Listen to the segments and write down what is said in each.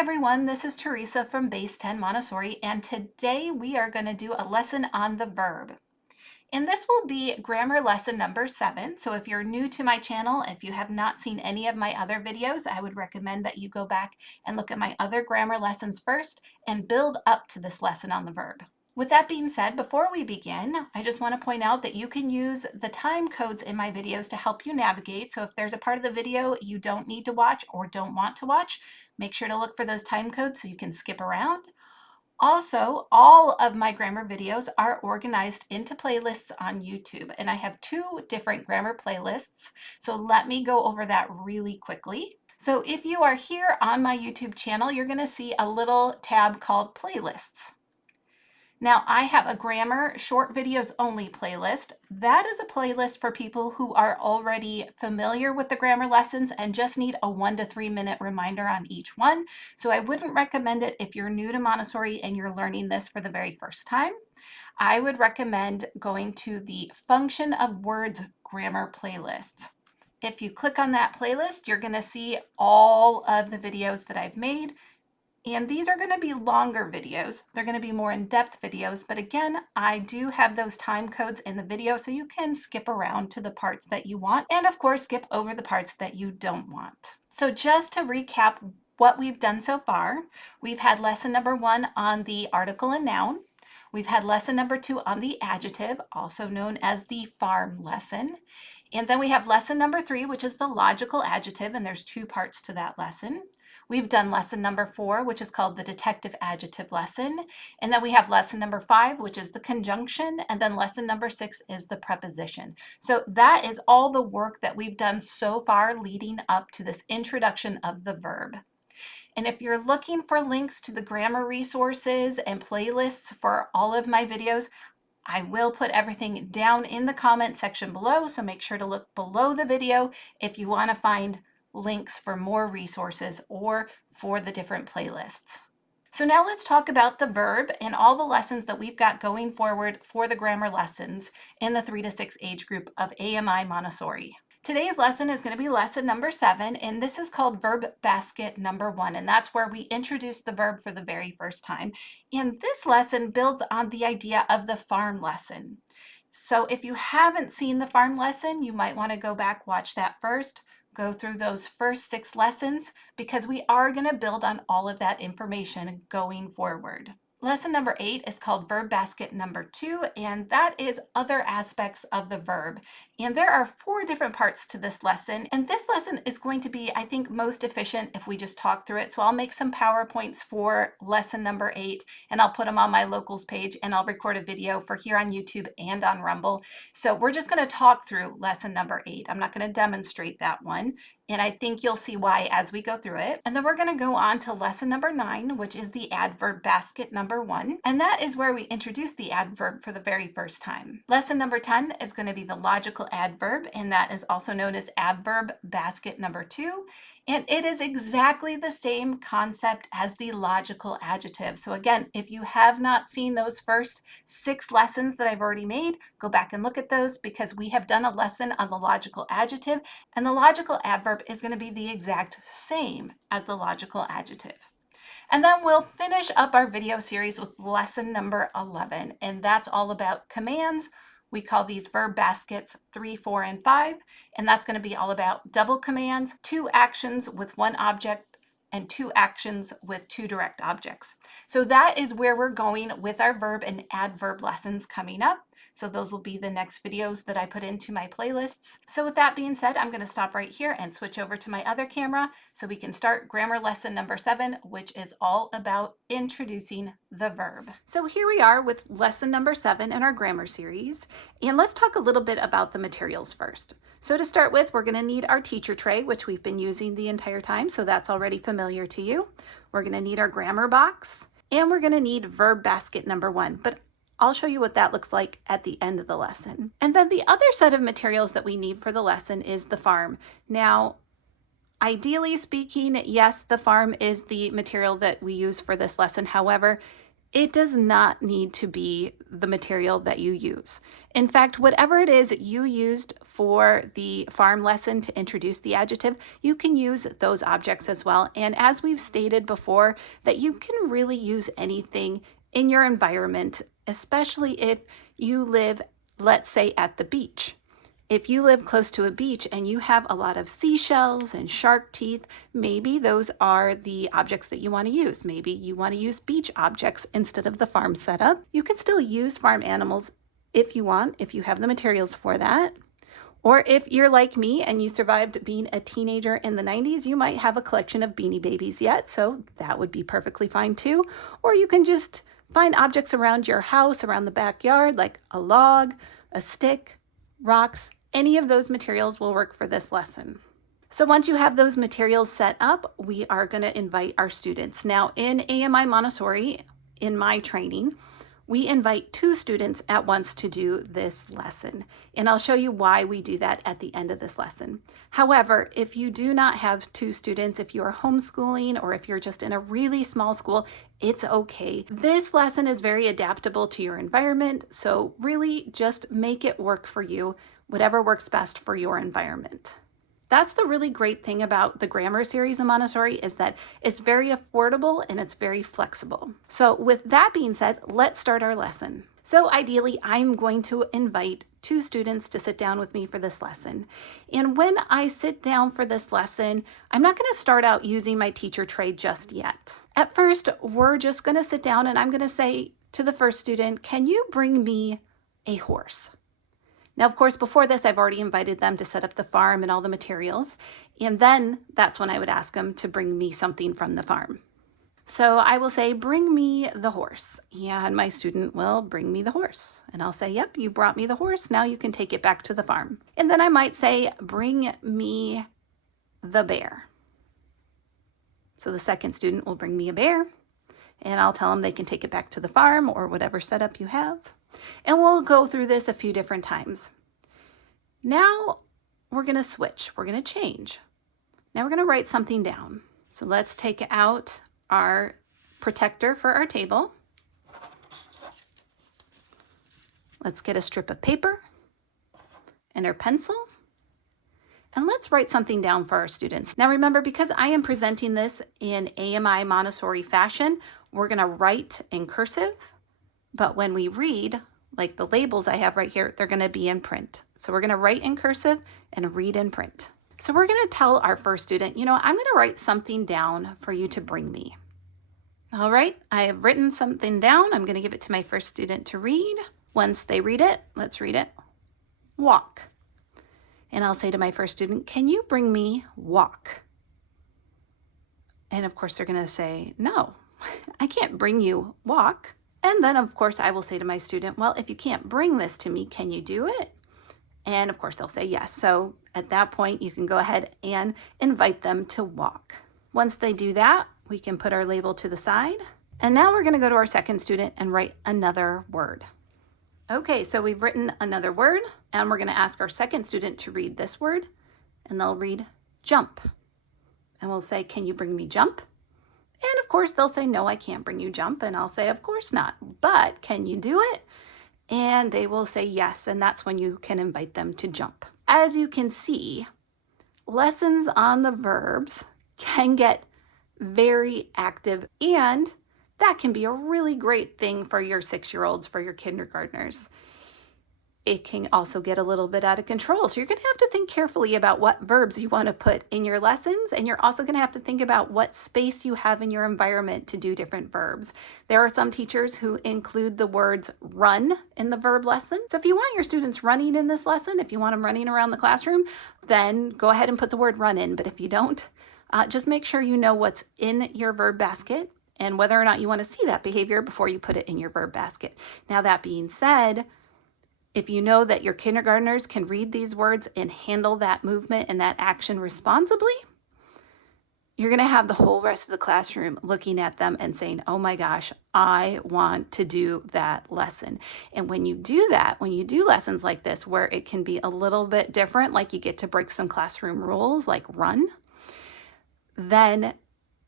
everyone, this is Teresa from Base 10 Montessori, and today we are going to do a lesson on the verb. And this will be grammar lesson number 7. So if you're new to my channel, if you have not seen any of my other videos, I would recommend that you go back and look at my other grammar lessons first and build up to this lesson on the verb. With that being said, before we begin, I just want to point out that you can use the time codes in my videos to help you navigate. So if there's a part of the video you don't need to watch or don't want to watch, make sure to look for those time codes so you can skip around. Also, all of my grammar videos are organized into playlists on YouTube, and I have 2 different grammar playlists. So let me go over that really quickly. So if you are here on my YouTube channel, you're going to see a little tab called Playlists. Now, I have a grammar short videos only playlist. That is a playlist for people who are already familiar with the grammar lessons and just need a 1 to 3 minute reminder on each one. So I wouldn't recommend it if you're new to Montessori and you're learning this for the very first time. I would recommend going to the Function of Words grammar playlists. If you click on that playlist, you're going to see all of the videos that I've made. And these are going to be longer videos. They're going to be more in-depth videos, but again, I do have those time codes in the video so you can skip around to the parts that you want and of course skip over the parts that you don't want. So just to recap what we've done so far, we've had lesson number 1 on the article and noun. We've had lesson number 2 on the adjective, also known as the farm lesson. And then we have lesson number 3, which is the logical adjective, and there's 2 parts to that lesson. We've done lesson number 4, which is called the detective adjective lesson. And then we have lesson number 5, which is the conjunction. And then lesson number 6 is the preposition. So that is all the work that we've done so far leading up to this introduction of the verb. And if you're looking for links to the grammar resources and playlists for all of my videos, I will put everything down in the comment section below. So make sure to look below the video if you want to find links for more resources or for the different playlists. So now let's talk about the verb and all the lessons that we've got going forward for the grammar lessons in the 3 to 6 age group of AMI Montessori. Today's lesson is going to be lesson number 7, and this is called Verb Basket number 1, and that's where we introduce the verb for the very first time. And this lesson builds on the idea of the farm lesson. So if you haven't seen the farm lesson, you might want to go back, watch that first, go through those first 6 lessons, because we are going to build on all of that information going forward. Lesson number 8 is called Verb Basket number 2, and that is other aspects of the verb. And there are 4 different parts to this lesson, and this lesson is going to be, I think, most efficient if we just talk through it. So I'll make some PowerPoints for lesson number 8, and I'll put them on my locals page, and I'll record a video for here on YouTube and on Rumble. So we're just going to talk through lesson number 8. I'm not going to demonstrate that one, and I think you'll see why as we go through it. And then we're going to go on to lesson number 9, which is the adverb basket number 1, and that is where we introduce the adverb for the very first time. Lesson number 10 is going to be the logical adverb, and that is also known as adverb basket number 2, and it is exactly the same concept as the logical adjective. So again, if you have not seen those first 6 lessons that I've already made, go back and look at those, because we have done a lesson on the logical adjective, and the logical adverb is going to be the exact same as the logical adjective. And then we'll finish up our video series with lesson number 11, and that's all about commands. We call these verb baskets 3, 4, and 5, and that's going to be all about double commands, 2 actions with 1 object, and 2 actions with 2 direct objects. So that is where we're going with our verb and adverb lessons coming up. So those will be the next videos that I put into my playlists. So with that being said, I'm going to stop right here and switch over to my other camera so we can start grammar lesson number 7, which is all about introducing the verb. So here we are with lesson number 7 in our grammar series. And let's talk a little bit about the materials first. So to start with, we're going to need our teacher tray, which we've been using the entire time, so that's already familiar to you. We're going to need our grammar box, and we're going to need verb basket number 1. But I'll show you what that looks like at the end of the lesson. And then the other set of materials that we need for the lesson is the farm. Now, ideally speaking, yes, the farm is the material that we use for this lesson. However, It does not need to be the material that you use. In fact, whatever it is you used for the farm lesson to introduce the adjective, you can use those objects as well. And as we've stated before, that you can really use anything in your environment, especially if you live, let's say, at the beach. If you live close to a beach and you have a lot of seashells and shark teeth, maybe those are the objects that you want to use. Maybe you want to use beach objects instead of the farm setup. You can still use farm animals if you want, if you have the materials for that. Or if you're like me and you survived being a teenager in the 90s, you might have a collection of Beanie Babies yet, so that would be perfectly fine too. Or you can just find objects around your house, around the backyard, like a log, a stick, rocks. Any of those materials will work for this lesson. So once you have those materials set up, we are going to invite our students. Now in AMI Montessori, in my training, we invite 2 students at once to do this lesson. And I'll show you why we do that at the end of this lesson. However, if you do not have 2 students, if you are homeschooling or if you're just in a really small school, it's okay. This lesson is very adaptable to your environment, so really just make it work for you, whatever works best for your environment. That's the really great thing about the grammar series in Montessori, is that it's very affordable and it's very flexible. So with that being said, let's start our lesson. So ideally, I'm going to invite 2 students to sit down with me for this lesson. And when I sit down for this lesson, I'm not going to start out using my teacher tray just yet. At first, we're just going to sit down and I'm going to say to the first student, can you bring me a horse? Now, of course, before this, I've already invited them to set up the farm and all the materials. And then that's when I would ask them to bring me something from the farm. So I will say, bring me the horse. And my student will bring me the horse. And I'll say, yep, you brought me the horse. Now you can take it back to the farm. And then I might say, bring me the bear. So the second student will bring me a bear. And I'll tell them they can take it back to the farm or whatever setup you have. And we'll go through this a few different times. Now we're going to switch. We're going to change. Now we're going to write something down. So let's take out our protector for our table. Let's get a strip of paper and our pencil. And let's write something down for our students. Now remember, because I am presenting this in AMI Montessori fashion, we're going to write in cursive. But when we read, like the labels I have right here, they're going to be in print. So we're going to write in cursive and read in print. So we're going to tell our first student, I'm going to write something down for you to bring me. All right, I have written something down. I'm going to give it to my first student to read. Once they read it, let's read it. Walk. And I'll say to my first student, can you bring me walk? And of course, they're going to say, no, I can't bring you walk. And then, of course, I will say to my student, well, if you can't bring this to me, can you do it? And of course, they'll say yes. So at that point, you can go ahead and invite them to walk. Once they do that, we can put our label to the side. And now we're going to go to our second student and write another word. Okay, so we've written another word, and we're going to ask our second student to read this word, and they'll read jump. And we'll say, can you bring me jump? And of course, they'll say, no, I can't bring you jump. And I'll say, of course not, but can you do it? And they will say yes, and that's when you can invite them to jump. As you can see, lessons on the verbs can get very active, and that can be a really great thing for your 6-year-olds, for your kindergartners. It can also get a little bit out of control. So you're going to have to think carefully about what verbs you want to put in your lessons. And you're also going to have to think about what space you have in your environment to do different verbs. There are some teachers who include the words run in the verb lesson. So if you want your students running in this lesson, if you want them running around the classroom, then go ahead and put the word run in. But if you don't, just make sure you know what's in your verb basket and whether or not you want to see that behavior before you put it in your verb basket. Now, that being said, if you know that your kindergartners can read these words and handle that movement and that action responsibly, you're going to have the whole rest of the classroom looking at them and saying, oh my gosh, I want to do that lesson. And when you do that, when you do lessons like this, where it can be a little bit different, like you get to break some classroom rules like run, then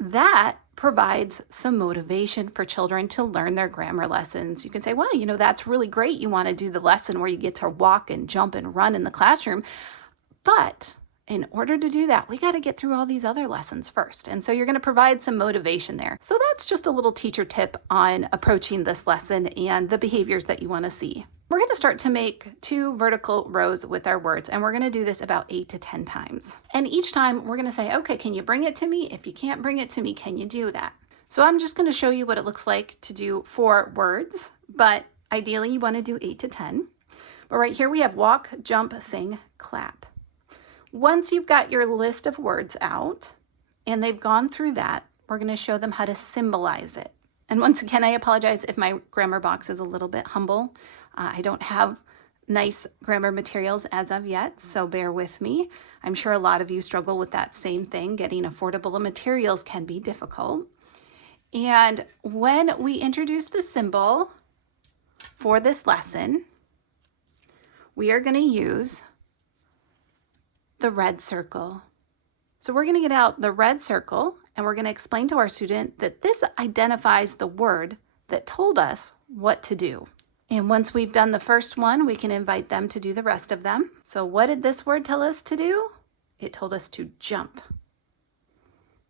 that provides some motivation for children to learn their grammar lessons. You can say, well, that's really great. You want to do the lesson where you get to walk and jump and run in the classroom. But in order to do that, we got to get through all these other lessons first. And so you're going to provide some motivation there. So that's just a little teacher tip on approaching this lesson and the behaviors that you want to see. We're going to start to make 2 vertical rows with our words, and we're going to do this about 8 to 10 times. And each time we're going to say, okay, can you bring it to me? If you can't bring it to me, can you do that? So I'm just going to show you what it looks like to do 4 words, but ideally you want to do 8 to 10. But right here we have walk, jump, sing, clap. Once you've got your list of words out and they've gone through that, we're going to show them how to symbolize it. And once again, I apologize if my grammar box is a little bit humble. I don't have nice grammar materials as of yet, so bear with me. I'm sure a lot of you struggle with that same thing. Getting affordable materials can be difficult. And when we introduce the symbol for this lesson, we are going to use the red circle. So we're going to get out the red circle and we're going to explain to our student that this identifies the word that told us what to do. And once we've done the first one, we can invite them to do the rest of them. So what did this word tell us to do? It told us to jump.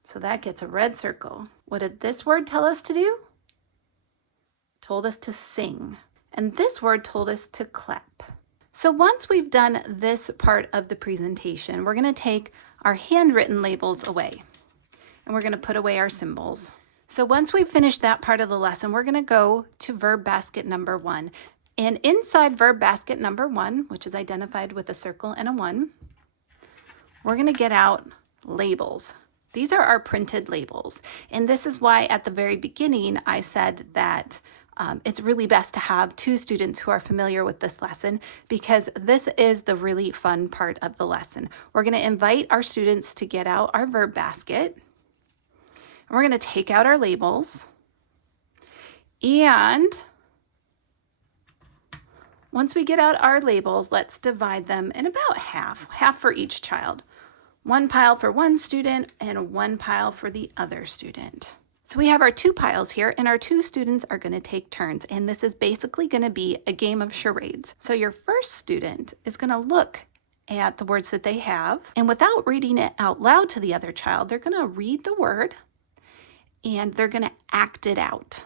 So that gets a red circle. What did this word tell us to do? It told us to sing. And this word told us to clap. So once we've done this part of the presentation, we're going to take our handwritten labels away. And we're going to put away our symbols. So once we've finished that part of the lesson, we're going to go to verb basket number 1. And inside verb basket number 1, which is identified with a circle and a 1, we're going to get out labels. These are our printed labels. And this is why at the very beginning I said that it's really best to have 2 students who are familiar with this lesson, because this is the really fun part of the lesson. We're going to invite our students to get out our verb basket. And we're going to take out our labels. And once we get out our labels, let's divide them in about half for each child. 1 pile for one student and 1 pile for the other student. So we have our 2 piles here, and our 2 students are going to take turns. And this is basically going to be a game of charades. So your first student is going to look at the words that they have, and without reading it out loud to the other child, they're going to read the word and they're going to act it out.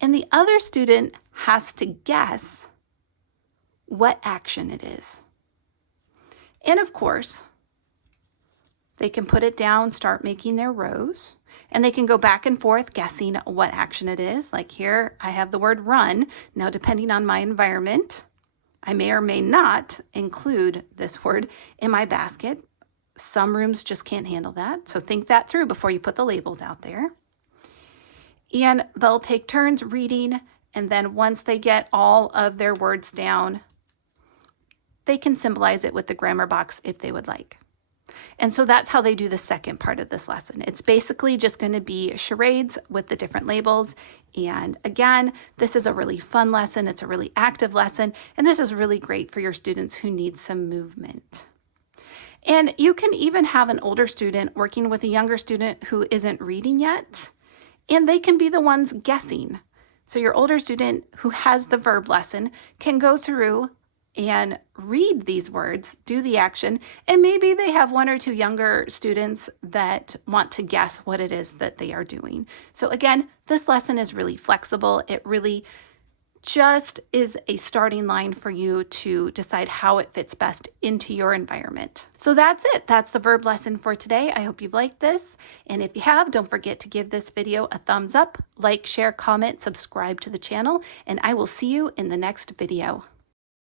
And the other student has to guess what action it is. And of course, they can put it down, start making their rows, and they can go back and forth guessing what action it is. Like here, I have the word run. Now, depending on my environment, I may or may not include this word in my basket. Some rooms just can't handle that. So think that through before you put the labels out there. And they'll take turns reading, and then once they get all of their words down, they can symbolize it with the grammar box if they would like. And so that's how they do the second part of this lesson. It's basically just going to be charades with the different labels. And again, this is a really fun lesson. It's a really active lesson. And this is really great for your students who need some movement. And you can even have an older student working with a younger student who isn't reading yet, and they can be the ones guessing. So your older student who has the verb lesson can go through and read these words, do the action, and maybe they have 1 or 2 younger students that want to guess what it is that they are doing. So again, this lesson is really flexible. It really just is a starting line for you to decide how it fits best into your environment. So that's it. That's the verb lesson for today. I hope you've liked this. And if you have, don't forget to give this video a thumbs up, like, share, comment, subscribe to the channel, and I will see you in the next video.